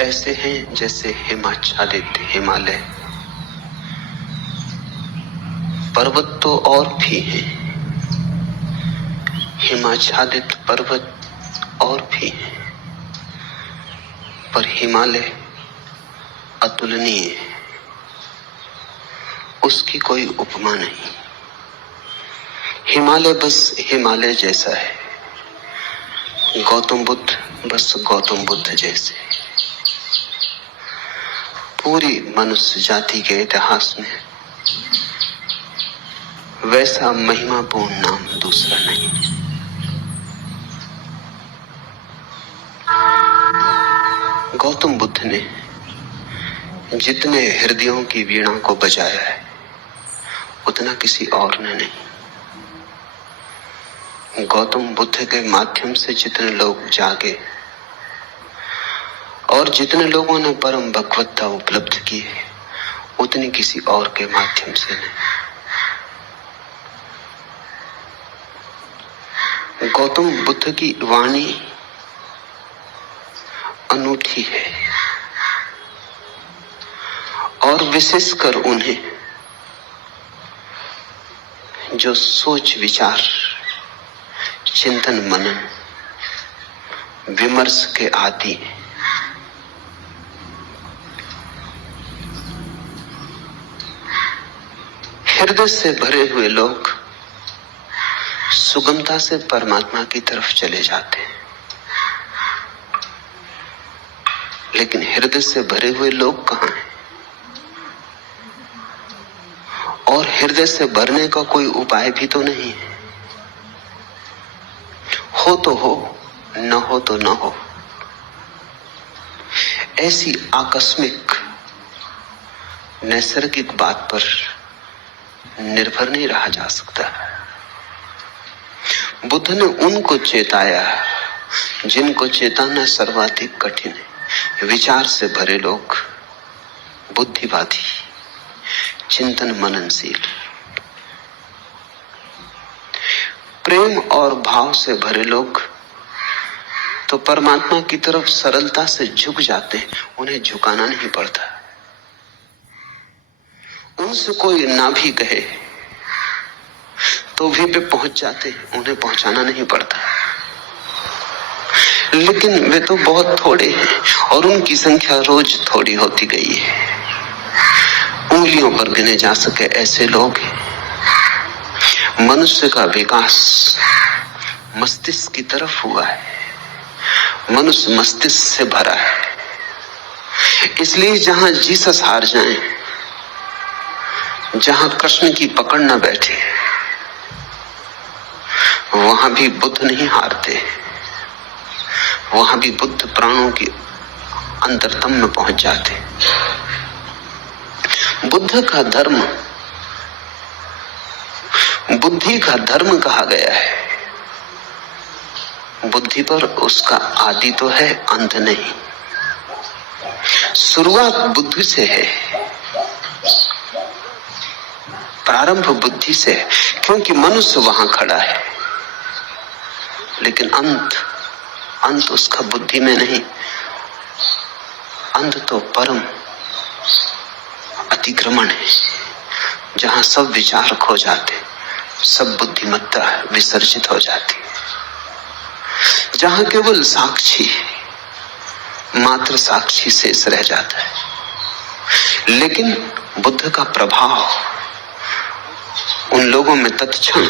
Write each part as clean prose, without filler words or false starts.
ऐसे हैं जैसे हिमाच्छादित हिमालय। पर्वत तो और भी हैं, हिमाच्छादित पर्वत और भी हैं, पर हिमालय अतुलनीय है, उसकी कोई उपमा नहीं। हिमालय बस हिमालय जैसा है, गौतम बुद्ध बस गौतम बुद्ध जैसे। पूरी मनुष्य जाति के इतिहास में वैसा महिमापूर्ण नाम दूसरा नहीं। गौतम बुद्ध ने जितने हृदयों की वीणा को बजाया है उतना किसी और ने नहीं। गौतम बुद्ध के माध्यम से जितने लोग जागे और जितने लोगों ने परम भगवत्ता उपलब्ध की है उतनी किसी और के माध्यम से नहीं। गौतम बुद्ध की वाणी अनूठी है और विशेषकर उन्हें जो सोच विचार चिंतन मनन विमर्श के आदि हैं। हृदय से भरे हुए लोग सुगमता से परमात्मा की तरफ चले जाते हैं, लेकिन हृदय से भरे हुए लोग कहां हैं? और हृदय से भरने का कोई उपाय भी तो नहीं है। हो तो हो, न हो तो न हो। ऐसी आकस्मिक नैसर्गिक बात पर निर्भर नहीं रहा जा सकता। बुद्ध ने उनको चेताया जिनको चेताना सर्वाधिक कठिन है। विचार से भरे लोग, बुद्धिवादी, चिंतन मननशील, प्रेम और भाव से भरे लोग तो परमात्मा की तरफ सरलता से झुक जाते हैं। उन्हें झुकाना नहीं पड़ता। उनसे कोई ना भी कहे तो भी वे पहुंच जाते हैं, उन्हें पहुंचाना नहीं पड़ता। लेकिन वे तो बहुत थोड़े हैं और उनकी संख्या रोज थोड़ी होती गई है। उंगलियों पर गिने जा सके ऐसे लोग हैं। मनुष्य का विकास मस्तिष्क की तरफ हुआ है, मनुष्य मस्तिष्क से भरा है। इसलिए जहां जीसस हार जाएं, जहां कृष्ण की पकड़ न बैठे, वहां भी बुद्ध नहीं हारते। वहां भी बुद्ध प्राणों की अंतरतम में पहुंच जाते। बुद्ध का धर्म बुद्धि का धर्म कहा गया है। बुद्धि पर उसका आदि तो है, अंत नहीं। शुरुआत बुद्धि से है, प्रारंभ बुद्धि से है, क्योंकि मनुष्य वहां खड़ा है। लेकिन अंत उसका बुद्धि में नहीं। अंत तो परम अतिक्रमण है, जहां सब विचार खो जाते, सब बुद्धिमत्ता विसर्जित हो जाती, जहां केवल साक्षी, मात्र साक्षी शेष रह जाता है। लेकिन बुद्ध का प्रभाव उन लोगों में तत्क्षण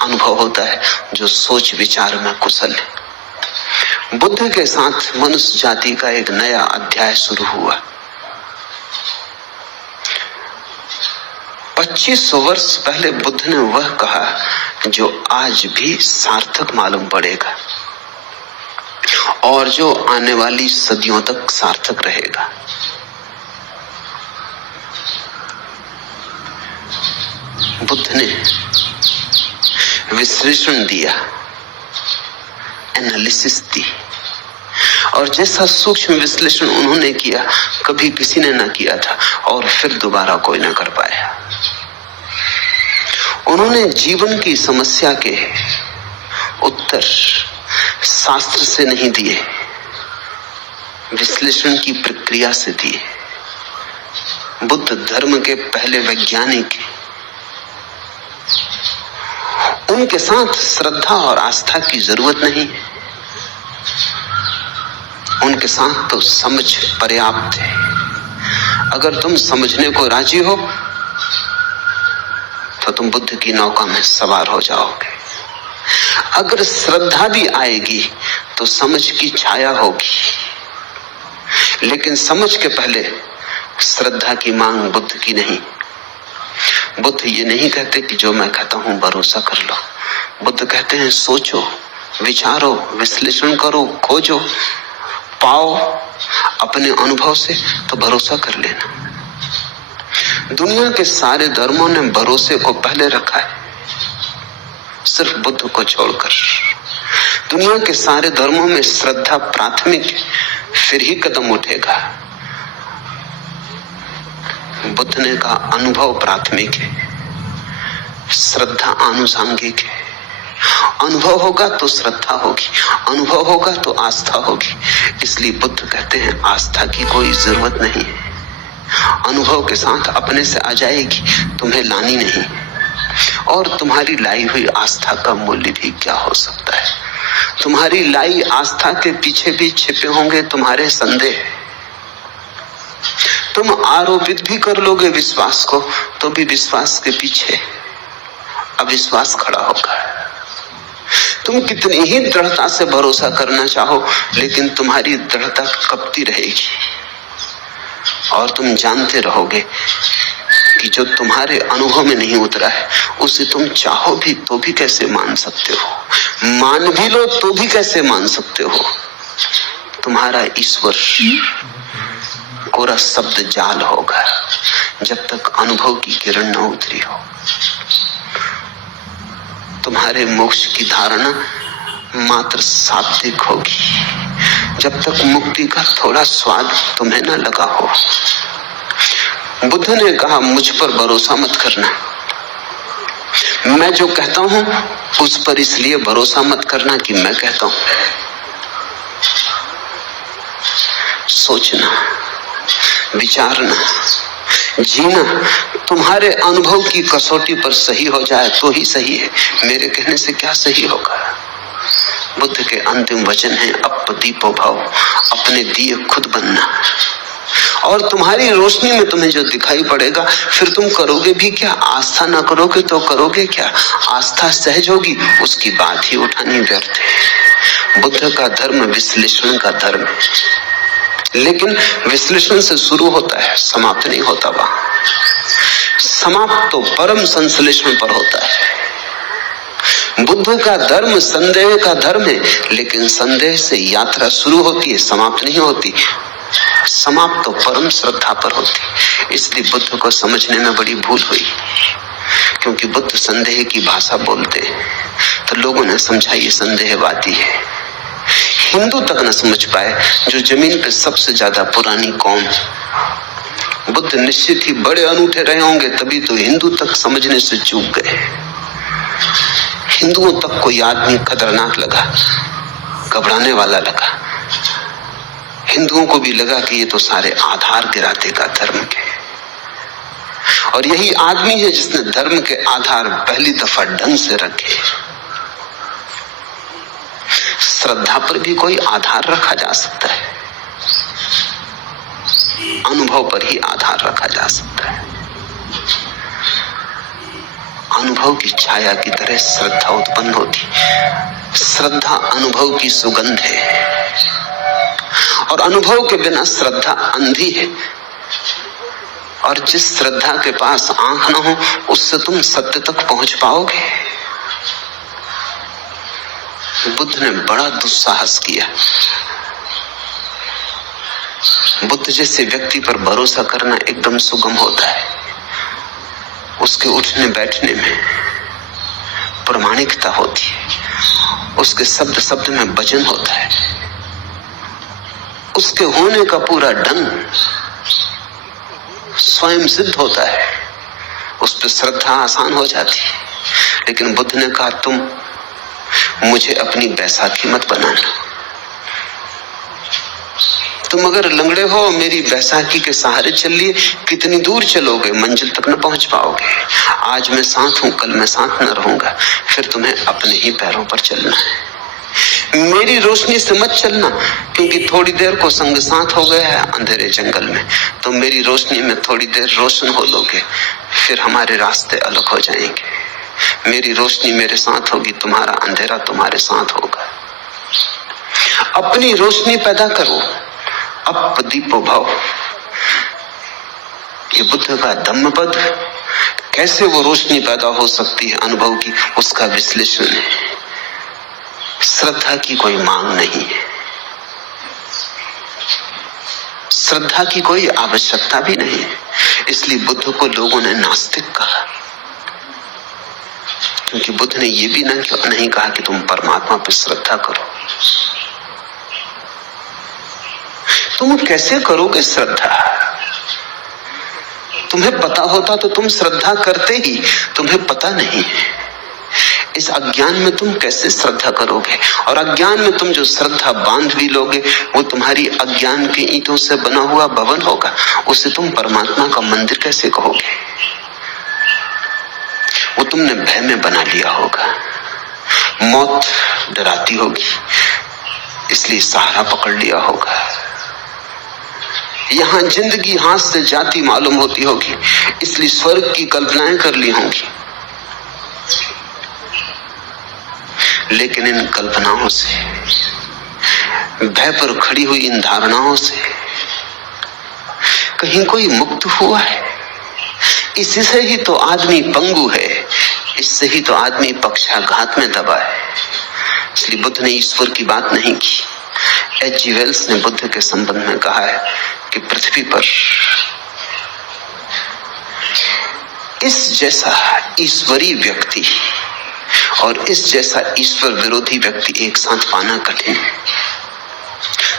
अनुभव होता है जो सोच विचार में कुशल है। बुद्ध के साथ मनुष्य जाति का एक नया अध्याय शुरू हुआ। 2500 वर्ष पहले बुद्ध ने वह कहा जो आज भी सार्थक मालूम पड़ेगा और जो आने वाली सदियों तक सार्थक रहेगा। बुद्ध ने विश्लेषण दिया, एनालिसिस दी, और जैसा सूक्ष्म विश्लेषण उन्होंने किया कभी किसी ने ना किया था और फिर दोबारा कोई ना कर पाया। उन्होंने जीवन की समस्या के उत्तर शास्त्र से नहीं दिए, विश्लेषण की प्रक्रिया से दिए। बुद्ध धर्म के पहले वैज्ञानिक, उनके साथ श्रद्धा और आस्था की जरूरत नहीं है, उनके साथ तो समझ पर्याप्त है। अगर तुम समझने को राजी हो तो तुम बुद्ध की नौका में सवार हो जाओगे। अगर श्रद्धा भी आएगी तो समझ की छाया होगी, लेकिन समझ के पहले श्रद्धा की मांग बुद्ध की नहीं। बुद्ध ये नहीं कहते कि जो मैं कहता हूं भरोसा कर लो। बुद्ध कहते हैं सोचो, विचारो, विश्लेषण करो, खोजो, पाओ अपने अनुभव से तो भरोसा कर लेना। दुनिया के सारे धर्मों ने भरोसे को पहले रखा है, सिर्फ बुद्ध को छोड़कर। दुनिया के सारे धर्मों में श्रद्धा प्राथमिक है, फिर ही कदम उठेगा। बुद्ध ने कहा अनुभव प्राथमिक है, श्रद्धा आनुषंगिक है। अनुभव होगा तो श्रद्धा होगी, अनुभव होगा तो आस्था होगी। इसलिए बुद्ध कहते हैं आस्था की कोई जरूरत नहीं है, अनुभव के साथ अपने से आ जाएगी, तुम्हें लानी नहीं। और तुम्हारी लाई हुई आस्था का मूल्य भी क्या हो सकता है? तुम्हारी लाई आस्था के पीछे भी छिपे होंगे तुम्हारे संदेह। तुम आरोपित भी कर लोगे विश्वास को तो भी विश्वास के पीछे अविश्वास खड़ा होगा। तुम कितनी ही दृढ़ता से भरोसा करना चाहो, लेकिन तुम्हारी दृढ़ता कपती रहेगी और तुम जानते रहोगे कि जो तुम्हारे अनुभव में नहीं उतरा है उसे तुम चाहो भी तो भी कैसे मान सकते हो, मान भी लो तो भी कैसे मान सकते हो। तुम्हारा ईश्वर कोरा शब्द जाल होगा जब तक अनुभव की किरण न उतरी हो। तुम्हारे मोक्ष की धारणा मात्र शाब्दिक होगी जब तक मुक्ति का थोड़ा स्वाद तुम्हें न लगा हो। बुद्ध ने कहा मुझ पर भरोसा मत करना, मैं जो कहता हूं उस पर इसलिए भरोसा मत करना कि मैं कहता हूं। सोचना, विचारना, जीना तुम्हारे अनुभव की कसौटी पर सही हो जाए तो ही सही है, मेरे कहने से क्या सही होगा। बुद्ध के अंतिम वचन है अपदीपो भव, अपने दिए खुद बनना। और तुम्हारी रोशनी में तुम्हें जो दिखाई पड़ेगा फिर तुम करोगे भी क्या? आस्था ना करोगे तो करोगे क्या? आस्था सहज होगी, उसकी बात ही उठानी व्यर्थ है। बुद्ध का धर्म विश्लेषण का धर्म है, लेकिन विश्लेषण से शुरू होता है, समाप्त नहीं होता। वहां समाप्त तो परम संश्लेषण पर होता है। बुद्ध का धर्म संदेह का धर्म है, लेकिन संदेह से यात्रा शुरू होती है, समाप्त नहीं होती। समाप्त तो परम श्रद्धा पर होती। इसलिए बुद्ध को समझने में बड़ी भूल हुई, क्योंकि बुद्ध संदेह की भाषा बोलते तो लोगों ने समझा ये संदेहवादी है। हिंदू तक न समझ पाए, जो जमीन पे सबसे ज्यादा पुरानी कौम। बुद्ध निश्चित ही बड़े अनूठे रहे होंगे, तभी तो हिंदू तक समझने से चूक गए। हिंदुओं तक कोई आदमी खतरनाक लगा, घबराने वाला लगा। हिंदुओं को भी लगा कि ये तो सारे आधार गिराते का धर्म के, और यही आदमी है जिसने धर्म के आधार पहली दफा ढंग से रखे। श्रद्धा पर भी कोई आधार रखा जा सकता है, अनुभव पर ही आधार रखा जा सकता है। अनुभव की छाया की तरह श्रद्धा उत्पन्न होती। श्रद्धा अनुभव की सुगंध है, और अनुभव के बिना श्रद्धा अंधी है। और जिस श्रद्धा के पास आंख न हो उससे तुम सत्य तक पहुंच पाओगे। बुद्ध ने बड़ा दुस्साहस किया। बुद्ध जैसे व्यक्ति पर भरोसा करना एकदम सुगम होता है। उसके उठने बैठने में प्रामाणिकता होती है, उसके शब्द शब्द में वजन होता है, उसके होने का पूरा ढंग स्वयं सिद्ध होता है। उस पर श्रद्धा आसान हो जाती है। लेकिन बुद्ध ने कहा तुम मुझे अपनी बैसाखी मत बनाना, तुम अगर लंगड़े हो, मेरी बैसाखी के सहारे चल लिए, कितनी दूर चलोगे, मंजिल तक न पहुंच पाओगे। आज मैं साथ हूं, कल मैं साथ न रहूंगा, फिर तुम्हें अपने ही पैरों पर चलना है। मेरी रोशनी से मत चलना, क्योंकि थोड़ी देर को संग साथ हो गया है अंधेरे जंगल में, तो मेरी रोशनी में थोड़ी देर रोशन हो लोगे, फिर हमारे रास्ते अलग हो जाएंगे। मेरी रोशनी मेरे साथ होगी, तुम्हारा अंधेरा तुम्हारे साथ होगा। अपनी रोशनी पैदा करो, अप दीपो भव। ये बुद्ध का धम्म पद, कैसे वो रोशनी पैदा हो सकती है अनुभव की, उसका विश्लेषण है। श्रद्धा की कोई मांग नहीं है, श्रद्धा की कोई आवश्यकता भी नहीं है। इसलिए बुद्ध को लोगों ने नास्तिक कहा, क्योंकि बुद्ध ने यह भी नहीं कहा कि तुम परमात्मा पर श्रद्धा करो। तुम कैसे करोगे श्रद्धा? तुम्हें पता होता तो तुम श्रद्धा करते ही, तुम्हें पता नहीं है। इस अज्ञान में तुम कैसे श्रद्धा करोगे? और अज्ञान में तुम जो श्रद्धा बांध भी लोगे, वो तुम्हारी अज्ञान के ईंटों से बना हुआ भवन होगा। उसे तुम परमात्मा का मंदिर कैसे कहोगे? वो तुमने भय में बना लिया होगा। मौत डराती होगी, इसलिए सहारा पकड़ लिया होगा। यहां जिंदगी हाथ से जाती मालूम होती होगी, इसलिए स्वर्ग की कल्पनाएं कर ली होंगी। लेकिन इन कल्पनाओं से, भय पर खड़ी हुई इन धारणाओं से कहीं कोई मुक्त हुआ है? इसी से ही तो आदमी पंगु है, इससे ही तो आदमी पक्षाघात में दबा है। इसलिए बुद्ध ने ईश्वर की बात नहीं की। H.G. वेल्स ने बुद्ध के संबंध में कहा है कि पृथ्वी पर इस जैसा ईश्वरीय व्यक्ति और इस जैसा ईश्वर विरोधी व्यक्ति एक साथ पाना कठिन है।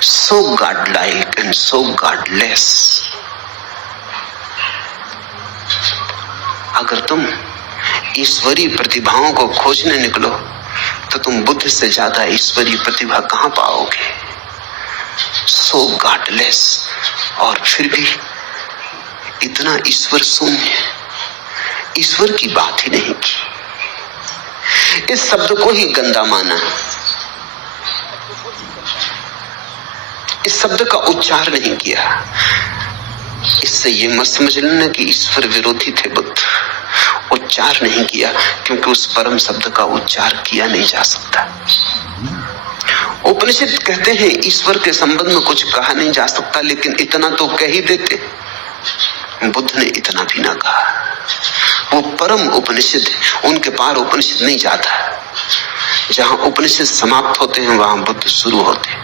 So godlike and so godless. अगर तुम ईश्वरीय प्रतिभाओं को खोजने निकलो तो तुम बुद्ध से ज्यादा ईश्वरीय प्रतिभा कहां पाओगे? सो गॉडलेस, और फिर भी इतना ईश्वर शून्य, ईश्वर की बात ही नहीं की। इस शब्द को ही गंदा माना, इस शब्द का उच्चार नहीं किया। इससे ये मत समझ लेना कि ईश्वर विरोधी थे बुद्ध। उच्चार नहीं किया क्योंकि उस परम शब्द का उच्चार किया नहीं जा सकता। उपनिषद कहते हैं ईश्वर के संबंध में कुछ कहा नहीं जा सकता, लेकिन इतना तो कह ही देते। बुद्ध ने इतना भी ना कहा। वो परम उपनिषद है, उनके पार उपनिषद नहीं जाता। जहां उपनिषद समाप्त होते हैं वहां बुद्ध शुरू होते हैं।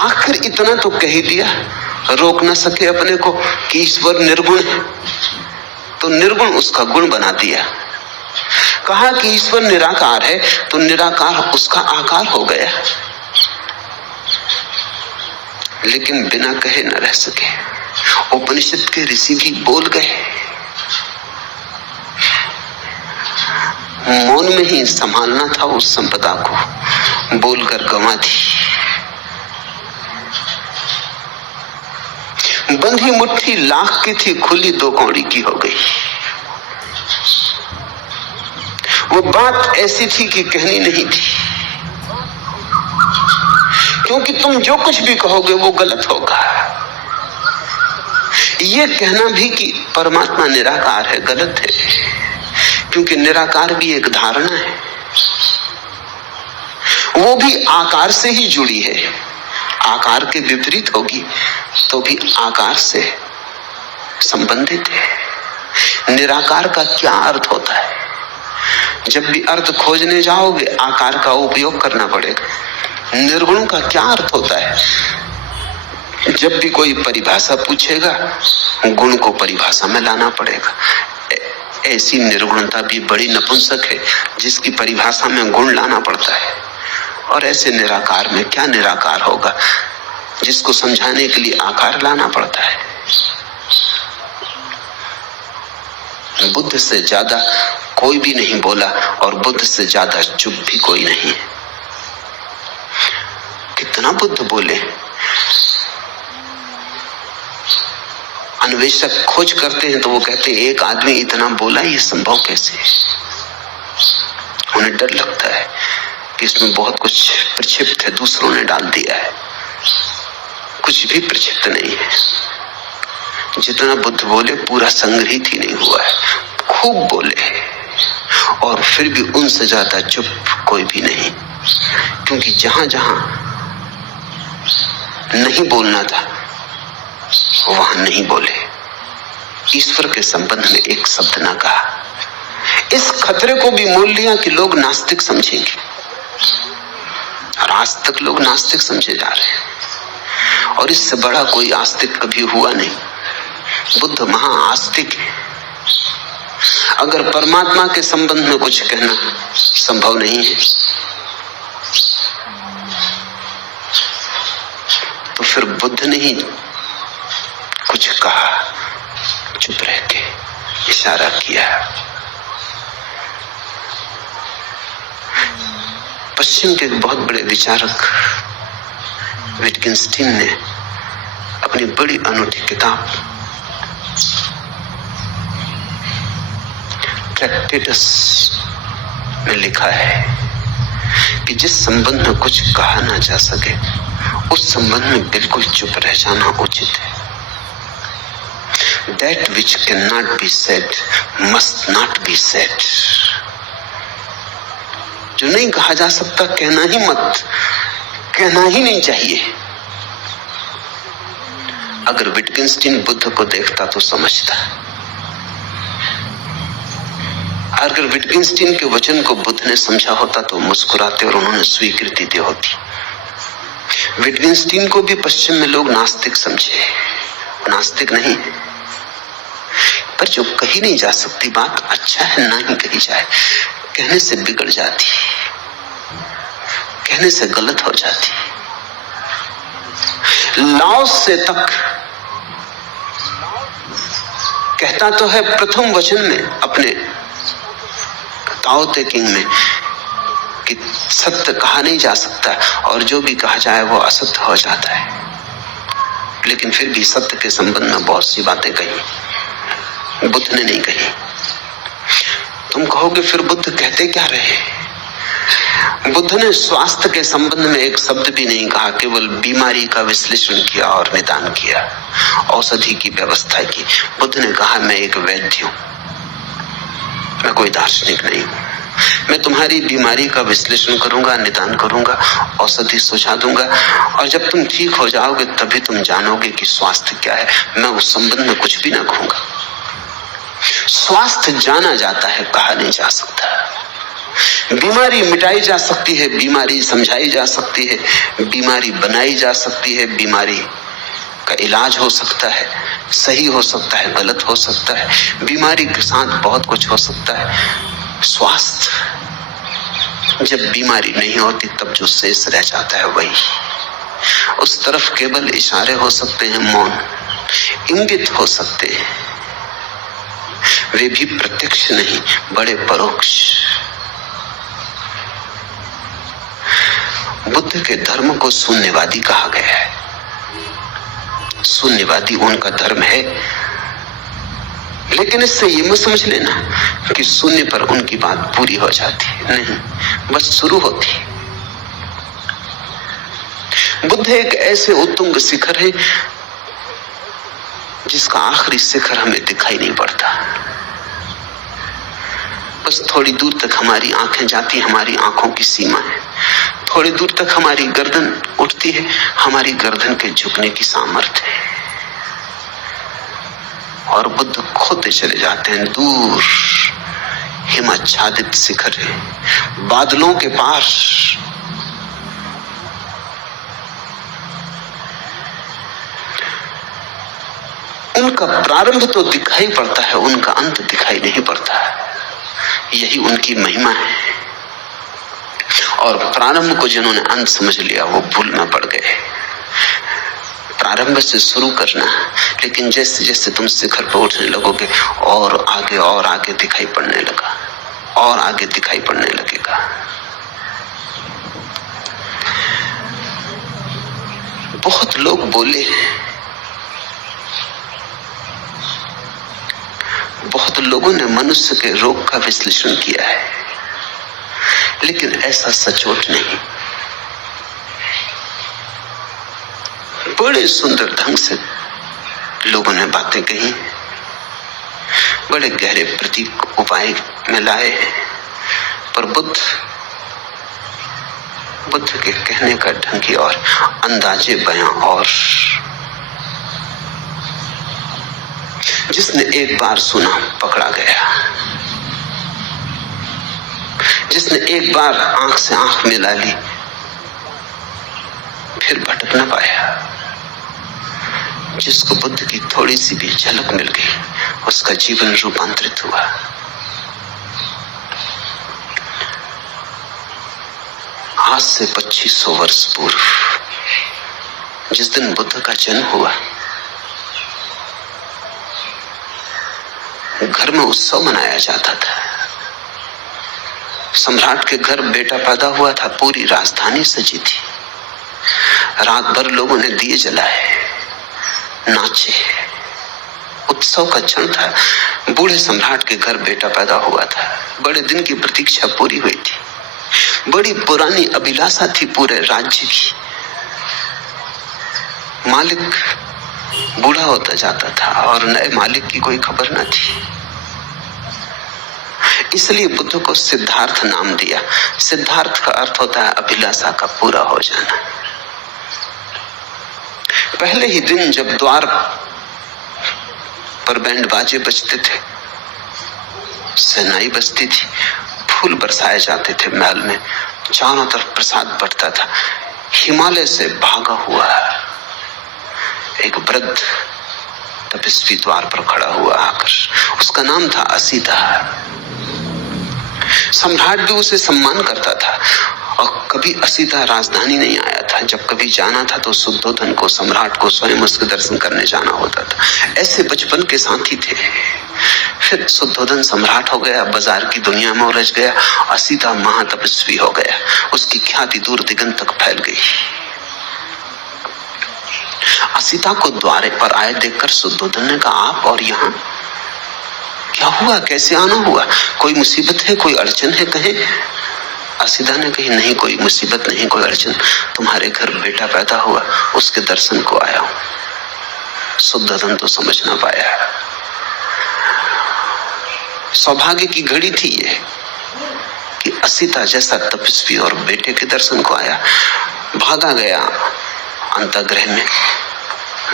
आखिर इतना तो कह ही दिया, रोक ना सके अपने को कि ईश्वर निर्गुण है, तो निर्गुण उसका गुण बना दिया। कहा कि ईश्वर निराकार है, तो निराकार उसका आकार हो गया। लेकिन बिना कहे न रह सके। उपनिषद के ऋषि भी बोल गए, मौन में ही संभालना था उस संपदा को, बोलकर गंवा दी। बंधी मुट्ठी लाख की थी, खुली दो कौड़ी की हो गई। वो बात ऐसी थी कि कहनी नहीं थी, क्योंकि तुम जो कुछ भी कहोगे वो गलत होगा। ये कहना भी कि परमात्मा निराकार है गलत है, क्योंकि निराकार भी एक धारणा है, वो भी आकार से ही जुड़ी है। आकार के विपरीत होगी तो भी आकार से संबंधित है। निराकार का क्या अर्थ होता है? जब भी अर्थ खोजने जाओगे आकार का उपयोग करना पड़ेगा। निर्गुण का क्या अर्थ होता है? जब भी कोई परिभाषा पूछेगा गुण को परिभाषा में लाना पड़ेगा। ऐसी निर्गुणता भी बड़ी नपुंसक है जिसकी परिभाषा में गुण लाना पड़ता है। और ऐसे निराकार में क्या निराकार होगा जिसको समझाने के लिए आकार लाना पड़ता है। बुद्ध से ज्यादा कोई भी नहीं बोला और बुद्ध से ज्यादा चुप भी कोई नहीं है। कितना बुद्ध बोले, अन्वेषक खोज करते हैं तो वो कहते हैं एक आदमी इतना बोला, ये संभव कैसे? उन्हें डर लगता है कि इसमें बहुत कुछ प्रक्षिप्त है, दूसरों ने डाल दिया है। कुछ भी प्रक्षिप्त नहीं है। जितना बुद्ध बोले पूरा संग्रहित ही नहीं हुआ है। खूब बोले और फिर भी उनसे ज्यादा चुप कोई भी नहीं, क्योंकि जहां जहां नहीं बोलना था वहां नहीं बोले। ईश्वर के संबंध में एक शब्द ना कहा। इस खतरे को भी मोल लिया कि लोग नास्तिक समझेंगे, और आज तक लोग नास्तिक समझे जा रहे हैं, और इससे बड़ा कोई आस्तिक कभी हुआ नहीं। बुद्ध महा आस्तिक है। अगर परमात्मा के संबंध में कुछ कहना संभव नहीं है तो फिर बुद्ध ने ही कुछ कहा, चुप रह के इशारा किया। पश्चिम के बहुत बड़े विचारक विटगेन्स्टाइन ने अपनी बड़ी अनूठी किताब ट्रैक्टेटस में लिखा है कि जिस संबंध में कुछ कहा ना जा सके उस संबंध में बिल्कुल चुप रह जाना उचित है। That which cannot be said must not be said. जो नहीं कहा जा सकता कहना ही मत, कहना ही नहीं चाहिए। अगर विटगेन्स्टाइन बुद्ध को देखता तो समझता, अगर विटगेन्स्टाइन के वचन को बुद्ध ने समझा होता तो मुस्कुराते और उन्होंने स्वीकृति दी होती। विटगेन्स्टाइन को भी पश्चिम में लोग नास्तिक समझे, नास्तिक नहीं, पर जो कही नहीं जा सकती बात अच्छा है ना ही कही जाए। कहने से बिगड़ जाती, कहने से गलत हो जाती। लाओस से तक कहता तो है प्रथम वचन में अपने ताओ ते किंग में कि सत्य कहा नहीं जा सकता और जो भी कहा जाए वो असत्य हो जाता है, लेकिन फिर भी सत्य के संबंध में बहुत सी बातें कही बुद्ध ने नहीं कही। तुम कहोगे फिर बुद्ध कहते क्या रहे? बुद्ध ने स्वास्थ्य के संबंध में एक शब्द भी नहीं कहा, केवल बीमारी का विश्लेषण किया और निदान किया, औषधि की व्यवस्था की। बुद्ध ने कहा मैं एक वैद्य हूं, मैं कोई दार्शनिक नहीं हूं। मैं तुम्हारी बीमारी का विश्लेषण करूंगा, निदान करूंगा, औषधि सुझा दूंगा, और जब तुम ठीक हो जाओगे तभी तुम जानोगे कि स्वास्थ्य क्या है। मैं उस संबंध में कुछ भी ना कहूंगा। स्वास्थ्य जाना जाता है, कहा नहीं जा सकता। बीमारी मिटाई जा सकती है, बीमारी समझाई जा सकती है, बीमारी बनाई जा सकती है, बीमारी का इलाज हो सकता है, सही हो सकता है, गलत हो सकता है, बीमारी के साथ बहुत कुछ हो सकता है। स्वास्थ्य जब बीमारी नहीं होती तब जो शेष रह जाता है वही, उस तरफ केवल इशारे हो सकते हैं, मौन इंगित हो सकते हैं, वे भी प्रत्यक्ष नहीं, बड़े परोक्ष। बुद्ध के धर्म को शून्यवादी कहा गया है। शून्यवादी उनका धर्म है, लेकिन इससे ये मत समझ लेना कि शून्य पर उनकी बात पूरी हो जाती है, नहीं, बस शुरू होती है। बुद्ध एक ऐसे उत्तुंग शिखर है जिसका आखिरी शिखर हमें दिखाई नहीं पड़ता। बस थोड़ी दूर तक हमारी आंखें जाती, हमारी आंखों की सीमा है। थोड़ी दूर तक हमारी गर्दन उठती है, हमारी गर्दन के झुकने की सामर्थ्य है, और बुद्ध खोते चले जाते हैं। दूर हिमाच्छादित शिखर है, बादलों के पार। उनका प्रारंभ तो दिखाई पड़ता है, उनका अंत दिखाई नहीं पड़ता। यही उनकी महिमा है, और प्रारंभ को जिन्होंने अंत समझ लिया वो भूल में पड़ गए। प्रारंभ से शुरू करना, लेकिन जैसे जैसे तुम शिखर पर उठने लगोगे और आगे दिखाई पड़ने लगा, और आगे दिखाई पड़ने लगेगा। बहुत लोग बोले बहुत लोगों ने मनुष्य के रोग का विश्लेषण किया है, लेकिन ऐसा सचोट नहीं। बड़े सुंदर ढंग से लोगों ने बातें कही, बड़े गहरे प्रतीक उपाय में लाए, पर बुद्ध के कहने का ढंग ही और, अंदाजे बयां और। जिसने एक बार सुना पकड़ा गया, जिसने एक बार आंख से आंख मिला ली फिर भटक न पाया। जिसको बुद्ध की थोड़ी सी भी झलक मिल गई उसका जीवन रूपांतरित हुआ। आज से 2500 वर्ष पूर्व जिस दिन बुद्ध का जन्म हुआ, घर में उत्सव मनाया जाता था। सम्राट के घर बेटा पैदा हुआ था, पूरी राजधानी सजी थी। रात भर लोगों ने दिए जलाए, नाचे, उत्सव का क्षण था। बूढ़े सम्राट के घर बेटा पैदा हुआ था, बड़े दिन की प्रतीक्षा पूरी हुई थी। बड़ी पुरानी अभिलाषा थी पूरे राज्य की। मालिक बूढ़ा होता जाता था और नए मालिक की कोई खबर न थी, इसलिए बुद्ध को सिद्धार्थ नाम दिया। सिद्धार्थ का अर्थ होता है अभिलाषा का पूरा हो जाना। पहले ही दिन जब द्वार पर बैंड बाजे बजते थे, शहनाई बजती थी, फूल बरसाए जाते थे महल में, चारों तरफ प्रसाद बढ़ता था, हिमालय से भागा हुआ एक वृद्ध तपस्वी द्वार पर खड़ा हुआ आकर, उसका नाम था असीता। सम्राट भी उसे सम्मान करता था और कभी असीता राजधानी नहीं आया था। जब कभी जाना था तो शुद्धोधन को, सम्राट को स्वयं उसके दर्शन करने जाना होता था। ऐसे बचपन के साथी थे। फिर शुद्धोधन सम्राट हो गया, बाजार की दुनिया में उलझ गया, असीता महातपस्वी हो गया, उसकी ख्याति दूर दिगंत तक फैल गई। असीता को द्वारे पर आए देखकर शुद्धोधन ने कहा, आप और यहाँ क्या हुआ, कैसे आना हुआ, कोई मुसीबत है, कोई अड़चन है? कहे। असीता ने कही, नहीं कोई मुसीबत नहीं, कोई अड़चन, तुम्हारे घर बेटा पैदा हुआ, उसके दर्शन को आया हूं। शुद्धोधन तो समझ ना पाया। सौभाग्य की घड़ी थी ये कि असीता जैसा तपस्वी और बेटे के दर्शन को आया। भागा गया अंतःगृह में,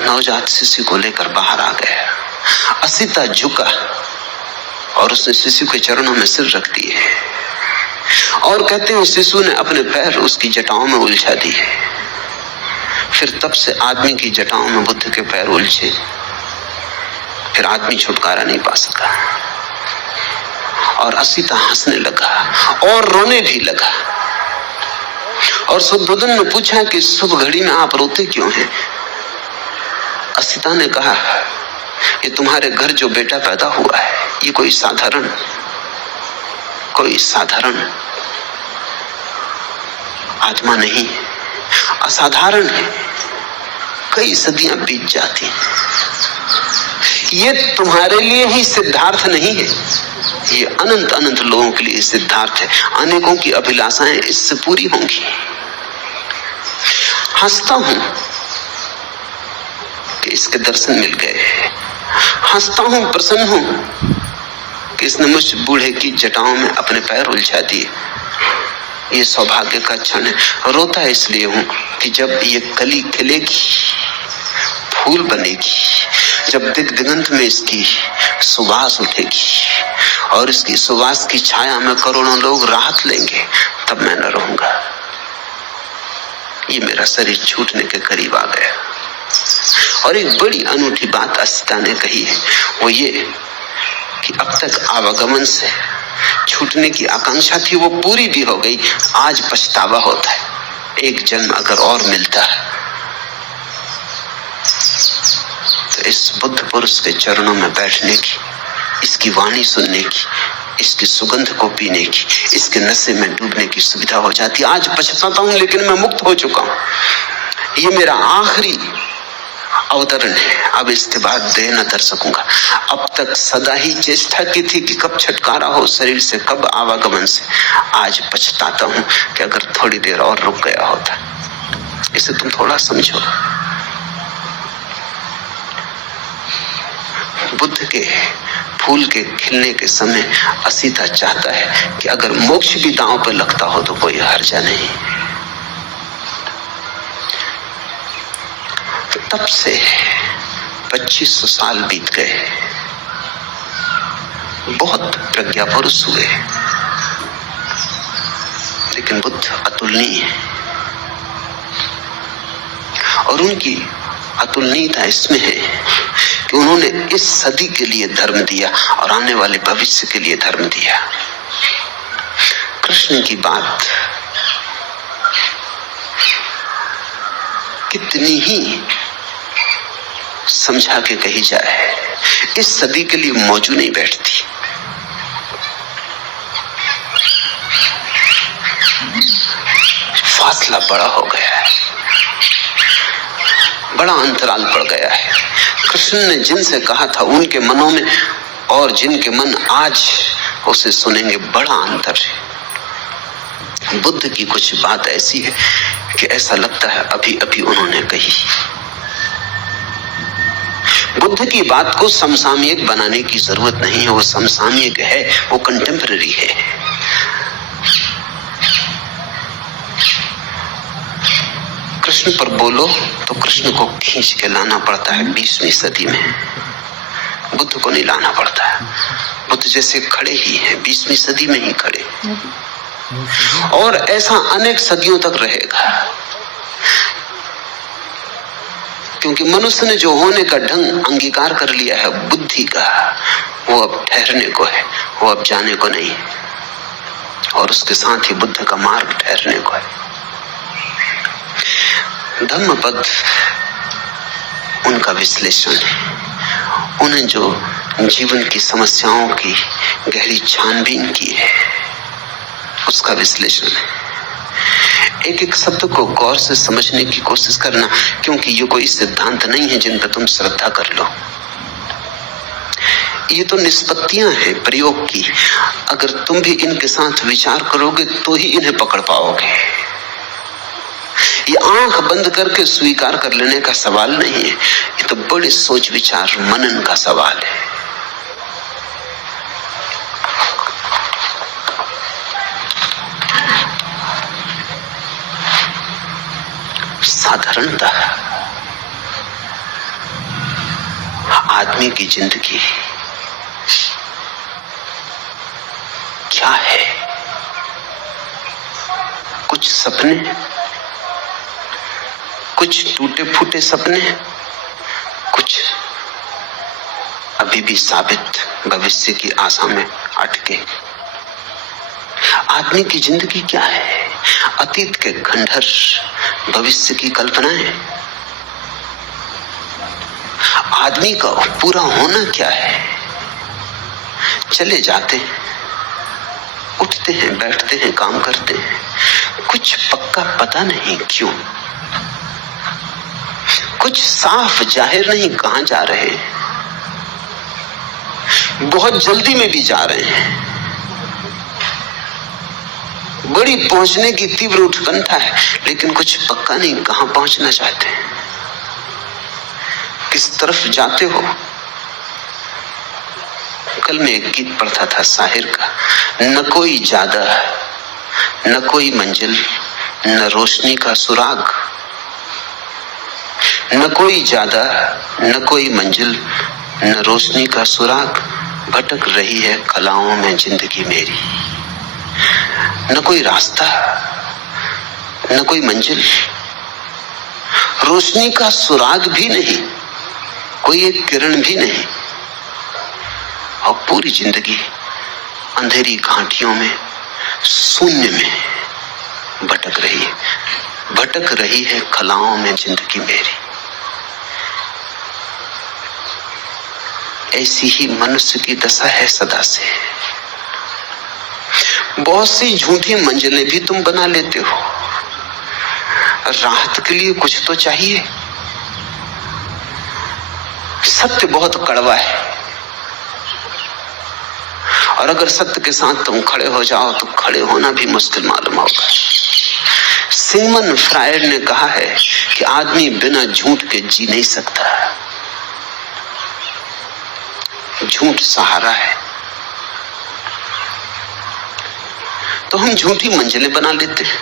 नवजात शिशु को लेकर बाहर आ गया। असीता झुका और उसने शिशु के चरणों में सिर रख दिए और कहते हैं शिशु ने अपने पैर उसकी जटाओं में उलझा दिए। फिर तब से आदमी की जटाओं में बुद्ध के पैर उलझे, फिर आदमी छुटकारा नहीं पा सका। और असीता हंसने लगा और रोने भी लगा। और शुद्धोधन ने पूछा कि शुभ घड़ी में आप रोते क्यों हैं? असीता ने कहा, ये तुम्हारे घर जो बेटा पैदा हुआ है, ये कोई साधारण आत्मा नहीं, असाधारण है। कई सदियां बीत जाती, ये तुम्हारे लिए ही सिद्धार्थ नहीं है, ये अनंत अनंत लोगों के लिए सिद्धार्थ है। अनेकों की अभिलाषाएं इससे पूरी होंगी। हंसता हूं कि इसके दर्शन मिल गए, हंसता हूं, प्रसन्न हूं कि इसने मुझ बूढ़े की जटाओं में अपने पैर उलझा दिए। ये सौभाग्य का क्षण है। रोता इसलिए हूं कि जब ये कली खिलेगी, फूल बनेगी, जब दिगंत में इसकी सुवास उठेगी और इसकी सुवास की छाया में करोड़ों लोग राहत लेंगे, तब मैं न रहूंगा। ये मेरा शरीर छूटने के करीब आ गया। और एक बड़ी अनूठी बात असीता ने कही है, वो ये कि अब तक आवागमन से छूटने की आकांक्षा थी, वो पूरी भी हो गई। आज पछतावा होता है, एक जन्म अगर और मिलता है तो इस बुद्ध पुरुष के चरणों में बैठने की, इसकी वाणी सुनने की, इसकी सुगंध को पीने की, इसके नशे में डूबने की सुविधा हो जाती। आज पछताता हूं, लेकिन मैं मुक्त हो चुका हूं। ये मेरा अवतरण है, अब इसके बाद देह न धर सकूंगा। अब तक सदा ही चेष्टा की थी कि कब छुटकारा हो शरीर से, कब आवागमन से। आज पछताता हूं कि अगर थोड़ी देर और रुक गया होता। इसे तुम थोड़ा समझो। बुद्ध के फूल के खिलने के समय असीता चाहता है कि अगर मोक्ष भी दांव पर लगता हो तो कोई हर्जा नहीं। तो तब से 2500 साल बीत गए, बहुत प्रज्ञा पुरुष हुए, लेकिन बुद्ध अतुलनीय है। और उनकी अतुलनीयता इसमें है कि उन्होंने इस सदी के लिए धर्म दिया और आने वाले भविष्य के लिए धर्म दिया। कृष्ण की बात कितनी ही समझा के कही जाए, इस सदी के लिए मौजू नहीं बैठती। फासला बड़ा हो गया है, बड़ा अंतराल पड़ गया है। कृष्ण ने जिनसे कहा था उनके मनों में और जिनके मन आज उसे सुनेंगे, बड़ा अंतर है। बुद्ध की कुछ बात ऐसी है कि ऐसा लगता है अभी अभी उन्होंने कही। बुद्ध की बात को समसामयिक बनाने की जरूरत नहीं है, वो समसामयिक है, वो कंटेम्पररी है। कृष्ण पर बोलो तो कृष्ण को खींच के लाना पड़ता है 20वीं सदी में, बुद्ध को नहीं लाना पड़ता है। बुद्ध जैसे खड़े ही हैं, 20वीं सदी में ही खड़े, और ऐसा अनेक सदियों तक रहेगा। क्योंकि मनुष्य ने जो होने का ढंग अंगीकार कर लिया है बुद्धि का, वो अब ठहरने को है, वो अब जाने को नहीं। और उसके साथ ही बुद्ध का मार्ग ठहरने को है। धम्मपद उनका विश्लेषण है। उन्हें जो जीवन की समस्याओं की गहरी छानबीन की है, उसका विश्लेषण है। एक एक शब्द को गौर से समझने की कोशिश करना, क्योंकि ये कोई सिद्धांत नहीं है जिन पर तुम श्रद्धा कर लो। ये तो निष्पत्तियां हैं प्रयोग की। अगर तुम भी इनके साथ विचार करोगे तो ही इन्हें पकड़ पाओगे। ये आंख बंद करके स्वीकार कर लेने का सवाल नहीं है, ये तो बड़े सोच विचार मनन का सवाल है। साधारणतः आदमी की जिंदगी क्या है? कुछ सपने, कुछ टूटे फूटे सपने, कुछ अभी भी साबित भविष्य की आशा में अटके। आदमी की जिंदगी क्या है? अतीत के खंडहर, भविष्य की कल्पनाएं। आदमी का पूरा होना क्या है? चले जाते, उठते हैं, बैठते हैं, काम करते हैं, कुछ पक्का पता नहीं क्यों, कुछ साफ जाहिर नहीं कहां जा रहे हैं, बहुत जल्दी में भी जा रहे हैं, बड़ी पहुंचने की तीव्र उत्कंठा है, लेकिन कुछ पक्का नहीं कहां पहुंचना चाहते हैं, किस तरफ जाते हो। कल मैं एक गीत पढ़ता था शाहिर का, न कोई ज्यादा न कोई मंजिल, न रोशनी का सुराग, न कोई ज्यादा न कोई मंजिल, न रोशनी का सुराग, भटक रही है कलाओं में जिंदगी मेरी। न कोई रास्ता, न कोई मंजिल, रोशनी का सुराग भी नहीं, कोई एक किरण भी नहीं, और पूरी जिंदगी अंधेरी घाटियों में, शून्य में भटक रही है। भटक रही है कलाओं में जिंदगी मेरी। ऐसी ही मनुष्य की दशा है सदा से। बहुत सी झूठी मंजिलें भी तुम बना लेते हो। राहत के लिए कुछ तो चाहिए। सत्य बहुत कड़वा है, और अगर सत्य के साथ तुम खड़े हो जाओ तो खड़े होना भी मुश्किल मालूम होगा। सिगमंड फ्रायड ने कहा है कि आदमी बिना झूठ के जी नहीं सकता। झूठ सहारा है। तो हम झूठी मंजिलें बना लेते हैं,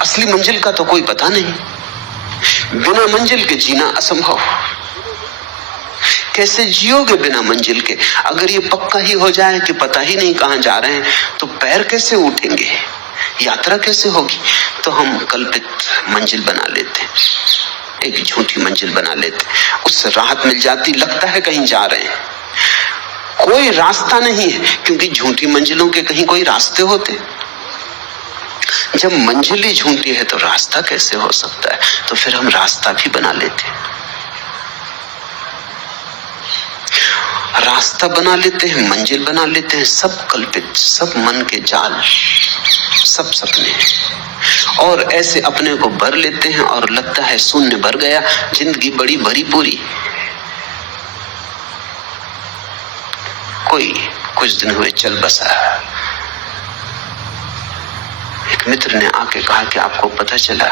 असली मंजिल का तो कोई पता नहीं। बिना मंजिल के जीना असंभव। कैसे जियोगे बिना मंजिल के? अगर ये पक्का ही हो जाए कि पता ही नहीं कहां जा रहे हैं, तो पैर कैसे उठेंगे, यात्रा कैसे होगी? तो हम कल्पित मंजिल बना लेते, एक झूठी मंजिल बना लेते, उससे राहत मिल जाती, लगता है कहीं जा रहे हैं। कोई रास्ता नहीं है, क्योंकि झूठी मंजिलों के कहीं कोई रास्ते होते? जब मंजिल ही झूठी है तो रास्ता कैसे हो सकता है? तो फिर हम रास्ता भी बना लेते, रास्ता बना लेते हैं, मंजिल बना लेते हैं, सब कल्पित, सब मन के जाल, सब सपने। और ऐसे अपने को भर लेते हैं और लगता है शून्य भर गया, जिंदगी बड़ी भरी पूरी। कोई कुछ दिन हुए चल बसा, एक मित्र ने आके कहा कि आपको पता चला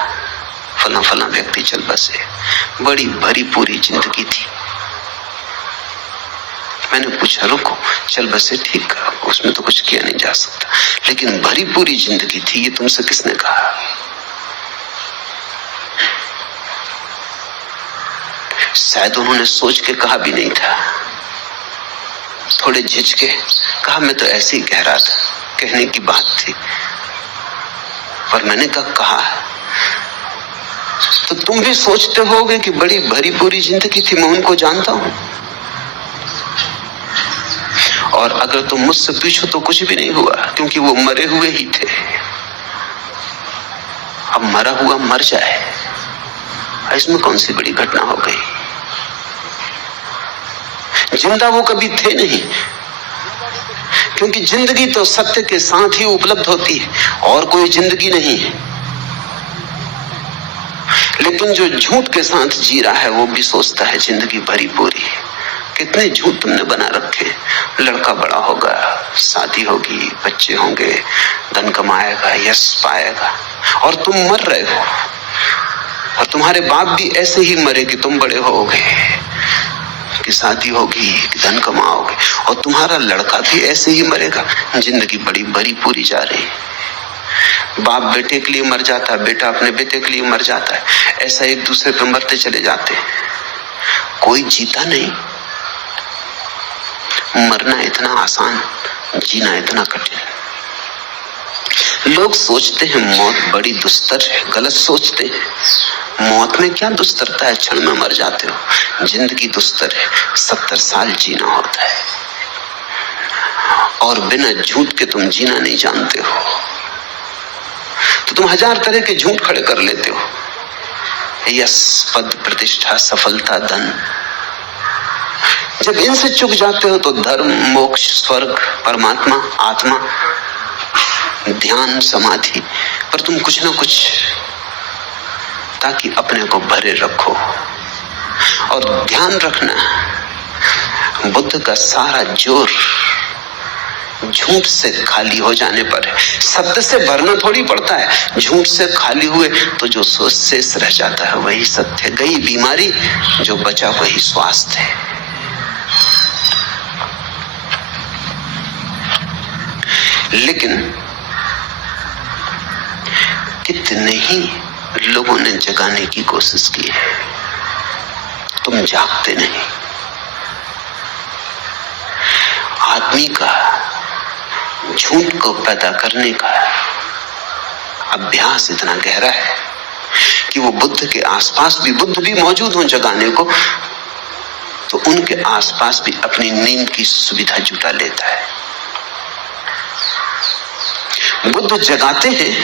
फला फला व्यक्ति चल बसे, बड़ी भरी पूरी जिंदगी थी। मैंने पूछा रुको, चल बसे ठीक, उसमें तो कुछ किया नहीं जा सकता, लेकिन भरी पूरी जिंदगी थी, ये तुमसे किसने कहा? शायद उन्होंने सोच के कहा भी नहीं था, थोड़े झिझके कहा मैं तो ऐसे ही कह रहा था, कहने की बात थी, पर मैंने कहा तो तुम भी सोचते होगे कि बड़ी भरी पूरी जिंदगी थी, मैं उनको जानता हूं। और अगर तुम मुझसे पूछो तो कुछ भी नहीं हुआ, क्योंकि वो मरे हुए ही थे। अब मरा हुआ मर जाए, इसमें कौन सी बड़ी घटना हो गई? जिंदा वो कभी थे नहीं, क्योंकि जिंदगी तो सत्य के साथ ही उपलब्ध होती है, और कोई जिंदगी नहीं है। लेकिन जो झूठ के साथ जी रहा है वो भी सोचता है जिंदगी भरी पूरी है। कितने झूठ तुमने बना रखे, लड़का बड़ा होगा, शादी होगी, बच्चे होंगे, धन कमाएगा, यश पाएगा, और तुम मर रहे हो। और तुम्हारे बाप भी ऐसे ही मरे कि तुम बड़े होगे, कि शादी होगी, कि धन कमाओगे, और तुम्हारा लड़का भी ऐसे ही मरेगा। जिंदगी बड़ी भरी पूरी जा रही है। बाप बेटे के लिए मर जाता है, बेटा अपने बेटे के लिए मर जाता है, ऐसा एक दूसरे पे मरते चले जाते हैं, कोई जीता नहीं। मरना इतना आसान, जीना इतना कठिन। लोग सोचते हैं मौत बड़ी दुस्तर है, गलत सोचते हैं। मौत में क्या दुस्तरता है, क्षण में मर जाते हो। जिंदगी दुस्तर है, 70 साल जीना होता है, और बिना झूठ के तुम जीना नहीं जानते हो, तो तुम 1000 तरह के झूठ खड़े कर लेते हो। यश, पद, प्रतिष्ठा, सफलता, धन। जब इनसे चूक जाते हो तो धर्म, मोक्ष, स्वर्ग, परमात्मा, आत्मा, ध्यान, समाधि, पर तुम कुछ ना कुछ ताकि अपने को भरे रखो। और ध्यान रखना, बुद्ध का सारा जोर झूठ से खाली हो जाने पर है। सत्य से भरना थोड़ी पड़ता है, झूठ से खाली हुए तो जो शेष रह जाता है वही सत्य। गई बीमारी, जो बचा वही स्वास्थ्य है। लेकिन कितने ही लोगों ने जगाने की कोशिश की है, तुम जागते नहीं। आदमी का झूठ को पैदा करने का अभ्यास इतना गहरा है कि वो बुद्ध के आसपास भी, बुद्ध भी मौजूद हो जगाने को, तो उनके आसपास भी अपनी नींद की सुविधा जुटा लेता है। बुद्ध जगाते हैं,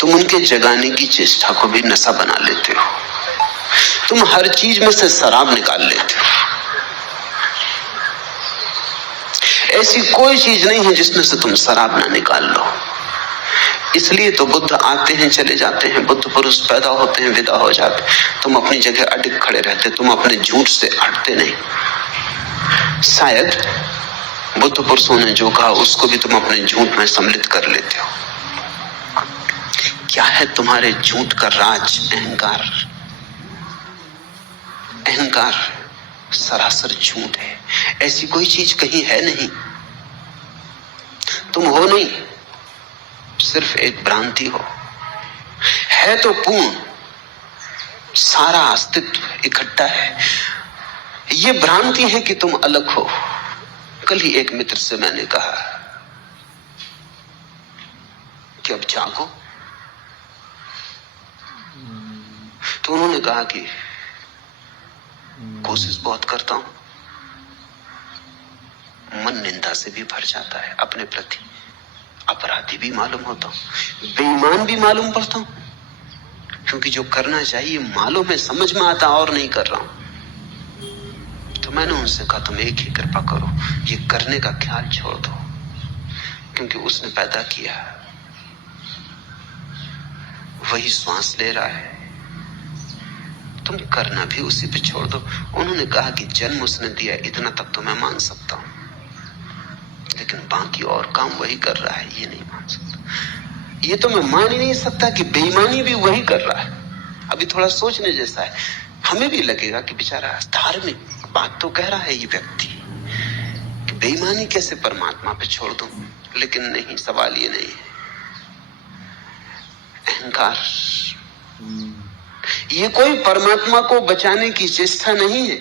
तुम उनके जगाने की चेष्टा को भी नशा बना लेते हो। तुम हर चीज में से शराब निकाल लेते हो। ऐसी कोई चीज नहीं है जिसमें से तुम शराब ना निकाल लो। इसलिए तो बुद्ध आते हैं चले जाते हैं, बुद्ध पुरुष पैदा होते हैं विदा हो जाते। तुम अपनी जगह अडिग खड़े रहते, तुम अपने झूठ से हटते नहीं। शायद बुद्ध पुरुषों ने जो कहा उसको भी तुम अपने झूठ में सम्मिलित कर लेते हो। क्या है तुम्हारे झूठ का राज? अहंकार। अहंकार सरासर झूठ है, ऐसी कोई चीज कहीं है नहीं। तुम हो नहीं, सिर्फ एक भ्रांति हो। है तो पूर्ण, सारा अस्तित्व इकट्ठा है। ये भ्रांति है कि तुम अलग हो। कल ही एक मित्र से मैंने कहा कि अब जागो, तो उन्होंने कहा कि कोशिश बहुत करता हूं, मन निंदा से भी भर जाता है, अपने प्रति अपराधी भी मालूम होता हूं, बेईमान भी मालूम पड़ता हूं, क्योंकि जो करना चाहिए मालूम है, समझ में आता और नहीं कर रहा हूं। तो मैंने उनसे कहा तुम एक ही कृपा करो, ये करने का ख्याल छोड़ दो, क्योंकि उसने पैदा किया, वही श्वास ले रहा है, तुम करना भी उसी पे छोड़ दो। उन्होंने कहा कि जन्म उसने दिया, इतना तक तो मैं मान सकता हूं, लेकिन बाकी और काम वही कर रहा है, ये नहीं मान सकता। ये तो मैं मान ही नहीं सकता कि बेईमानी भी वही कर रहा है। अभी थोड़ा सोचने जैसा है। हमें भी लगेगा कि बेचारा धार्मिक बात तो कह रहा है ये व्यक्ति, कि बेईमानी कैसे परमात्मा पे छोड़ दूं, लेकिन नहीं, सवाल ये नहीं है। अहंकार, ये कोई परमात्मा को बचाने की चेष्टा नहीं है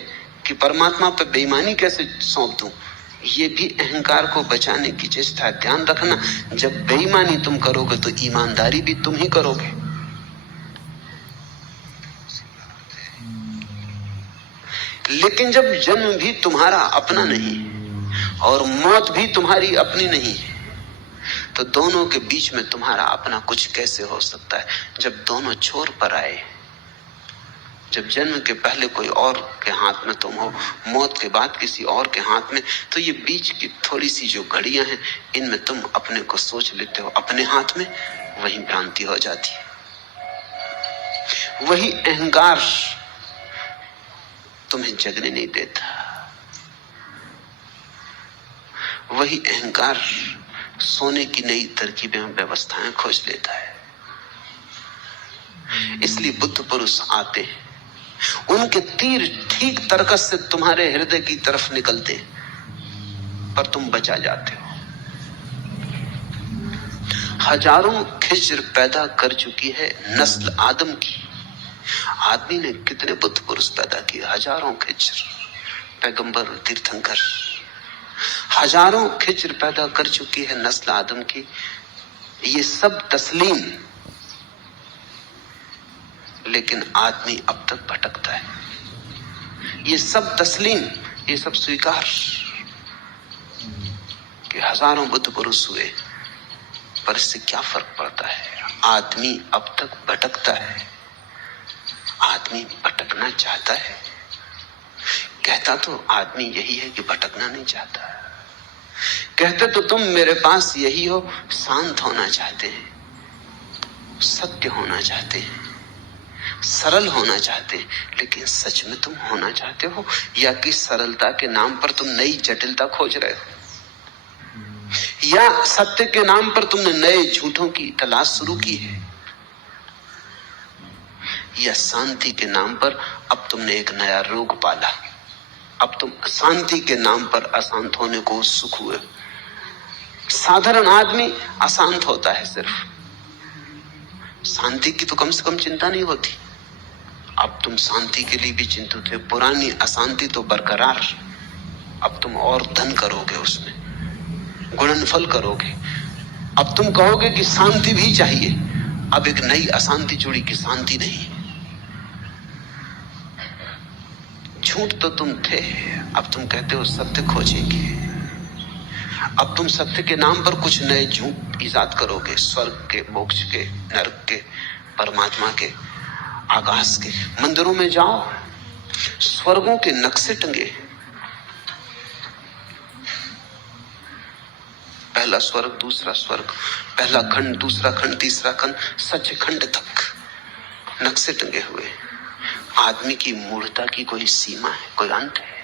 कि परमात्मा पे बेईमानी कैसे सौंप दूं, ये भी अहंकार को बचाने की चेष्टा। ध्यान रखना, जब बेईमानी तुम करोगे तो ईमानदारी भी तुम ही करोगे। लेकिन जब जन्म भी तुम्हारा अपना नहीं और मौत भी तुम्हारी अपनी नहीं है, तो दोनों के बीच में तुम्हारा अपना कुछ कैसे हो सकता है? जब दोनों छोर पर आए, जब जन्म के पहले कोई और के हाथ में तुम हो, मौत के बाद किसी और के हाथ में, तो ये बीच की थोड़ी सी जो घड़ियां हैं, इनमें तुम अपने को सोच लेते हो अपने हाथ में, वही भ्रांति हो जाती है। वही अहंकार तुम्हें जगने नहीं देता, वही अहंकार सोने की नई तरकीबें व्यवस्थाएं खोज लेता है। इसलिए बुद्ध पुरुष आते हैं, उनके तीर ठीक तरकस से तुम्हारे हृदय की तरफ निकलते, पर तुम बचा जाते हो। हजारों खिज्र पैदा कर चुकी है नस्ल आदम की। आदमी ने कितने बुद्ध पुरुष पैदा किए, हजारों खिज्र, पैगंबर, तीर्थंकर, हजारों खिज्र पैदा कर चुकी है नस्ल आदम की। ये सब तस्लीम, लेकिन आदमी अब तक भटकता है। ये सब तस्लीम, ये सब स्वीकार कि हजारों बुद्ध पुरुष हुए, पर इससे क्या फर्क पड़ता है? आदमी अब तक भटकता है। आदमी भटकना चाहता है। कहता तो आदमी यही है कि भटकना नहीं चाहता। कहते तो तुम मेरे पास यही हो, शांत होना चाहते हैं, सत्य होना चाहते हैं, सरल होना चाहते हैं, लेकिन सच में तुम होना चाहते हो, या कि सरलता के नाम पर तुम नई जटिलता खोज रहे हो, या सत्य के नाम पर तुमने नए झूठों की तलाश शुरू की है, या शांति के नाम पर अब तुमने एक नया रोग पाला। अब तुम शांति के नाम पर अशांत होने को उत्सुक हुए। साधारण आदमी अशांत होता है, सिर्फ शांति की तो कम से कम चिंता नहीं होती। अब तुम शांति के लिए भी चिंतित थे। पुरानी अशांति तो बरकरार, अब तुम और धन करोगे, उसमें गुणनफल करोगे। अब तुम कहोगे कि शांति भी चाहिए, अब एक नई अशांति जुड़ी कि शांति नहीं। झूठ तो तुम थे, अब तुम कहते हो सत्य खोजेंगे। अब तुम सत्य के नाम पर कुछ नए झूठ इजाद करोगे, स्वर्ग के, मोक्ष के, नरक के, परमात्मा के, आकाश के। मंदिरों में जाओ, स्वर्गों के नक्शे टंगे। पहला स्वर्ग, दूसरा स्वर्ग, पहला खंड, दूसरा खंड, तीसरा खंड, सचखंड तक नक्शे टंगे हुए। आदमी की मूढ़ता की कोई सीमा है, कोई अंत है?